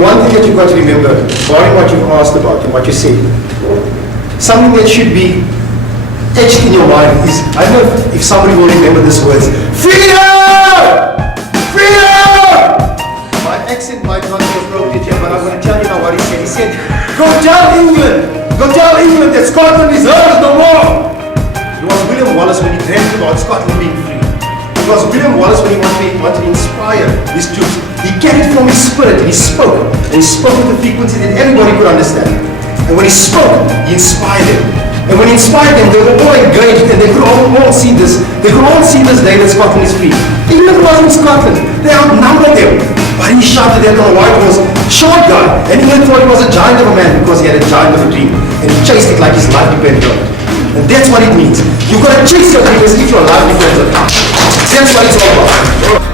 One thing that you've got to remember, barring what you've asked about and what you said, something that should be etched in your mind is, I don't know if somebody will remember this words, freedom! Freedom! My accent might not be appropriate here, but I'm going to tell you now what he said. He said, go tell England that Scotland is hers no more. It was William Wallace when he dreamt about Scotland being free. It was William Wallace when he wanted to inspire his troops. He carried from his spirit and he spoke. And he spoke with a frequency that everybody could understand. And when he spoke, he inspired them. And when he inspired them, they were all engaged and they could all see this. They could all see this day that Scotland is free. England wasn't Scotland. They outnumbered them. But he shouted that on a white horse, short guy. And England thought he was a giant of a man because he had a giant of a dream. And he chased it like his life depended on it. And that's what it means. You've got to chase your dreams if your life depends on it. That's what it's all about.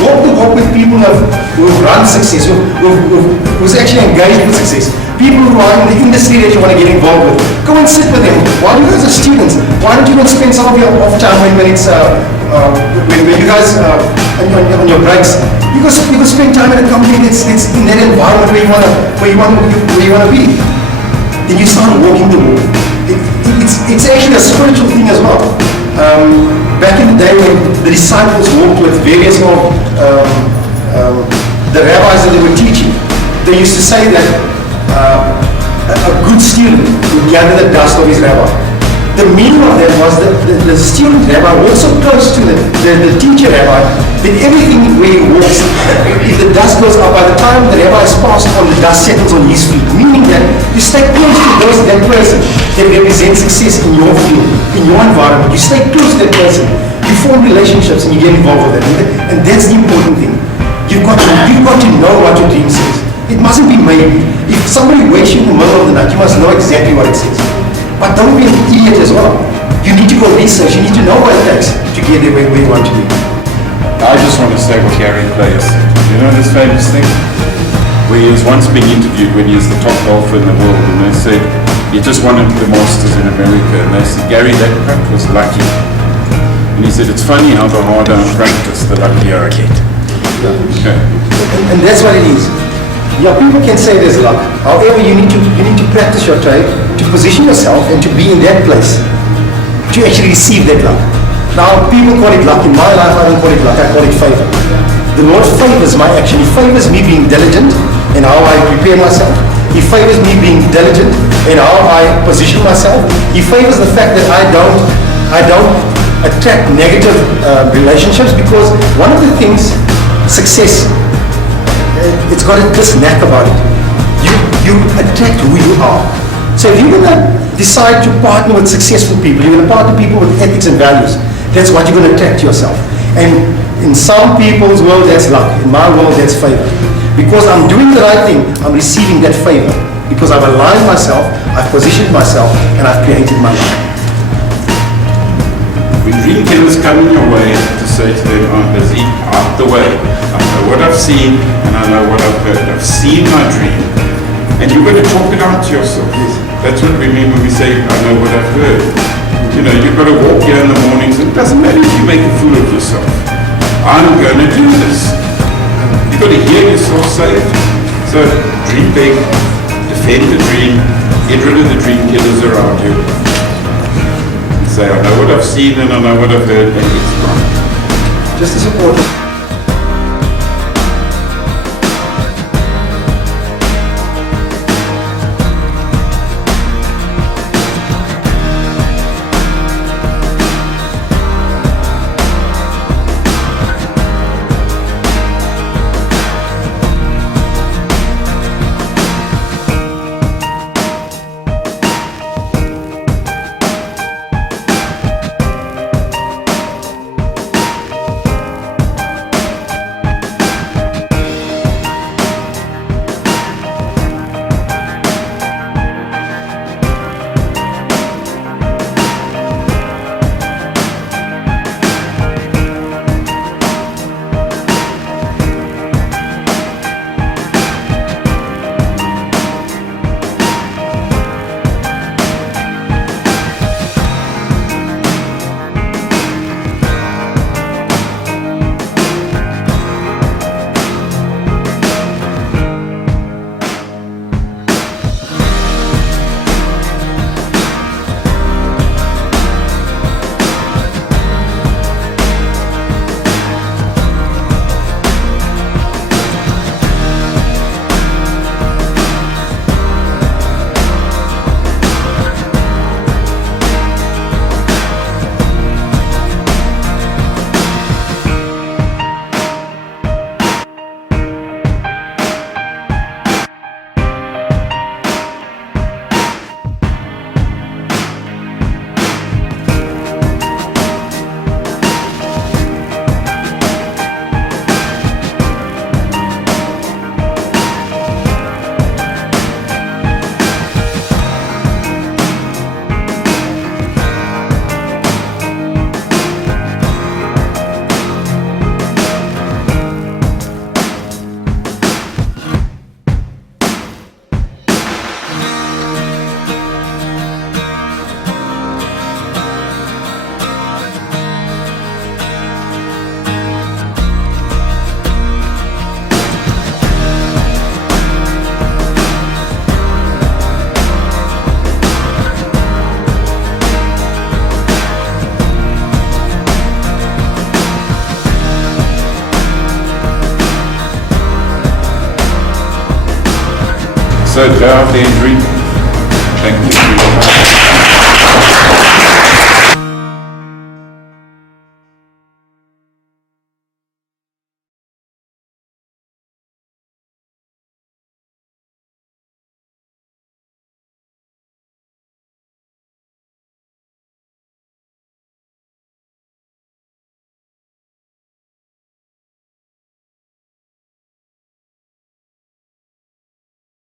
Walk the walk with people who've run success, who's actually engaged with success. People who are in the industry that you want to get involved with. Go and sit with them. While you guys are students, why don't you go and spend some of your off time when it's when you guys on your breaks, you go spend time in a company that's in that environment where you want to be. Then you start walking the walk. It's actually a spiritual thing as well. Back in the day when the disciples walked with various of the rabbis that they were teaching, they used to say that a good student would gather the dust of his rabbi. The meaning of that was that the student rabbi walks so close to the teacher rabbi that everything where he walks, if the dust goes up, by the time the rabbi is passed on, the dust settles on his feet. Meaning that you stay close to that person that represents success in your field, in your environment. You stay close to that person. You form relationships and you get involved with them. And that's the important thing. You've got to know what your dream says. It mustn't be maybe. If somebody wakes you in the middle of the night, you must know exactly what it says. But don't be an idiot as well. You need to go research. You need to know what it takes to get there where you want to be. I just want to say what Gary Player said. You know this famous thing? Where he was once being interviewed when he was the top golfer in the world, and they said he just won the Masters in America, and they said, Gary, that putt was lucky. And he said, it's funny how the harder I practice, the luckier I get. Okay. And that's what it is. Yeah, people can say there's luck. However, you need to practice your trade, to position yourself and to be in that place to actually receive that luck. Now, people call it luck. In my life, I don't call it luck, I call it favor. The Lord favors my action. He favors me being diligent in how I prepare myself. He favors me being diligent in how I position myself. He favors the fact that I don't attract negative relationships, because one of the things, success, it's got this knack about it. You attract who you are. So if you're going to decide to partner with successful people, you're going to partner people with ethics and values, that's what you're going to attract to yourself. And in some people's world, that's luck. In my world, that's favor. Because I'm doing the right thing, I'm receiving that favor. Because I've aligned myself, I've positioned myself, and I've created my life. When dream killers come in your way, to say to them, I'm busy, out the way. I know what I've seen, and I know what I've heard. I've seen my dream. And you've got to talk it out to yourself. That's what we mean when we say, I know what I've heard. You know, you've got to walk here in the mornings, and it doesn't matter if you make a fool of yourself. I'm going to do this. You've got to hear yourself say it. So, dream big, defend the dream, get rid of the dream killers around you. Say, I know what I've seen and I know what I've heard, and it's wrong. Just as important. So go out there and drink. Thank you for your time.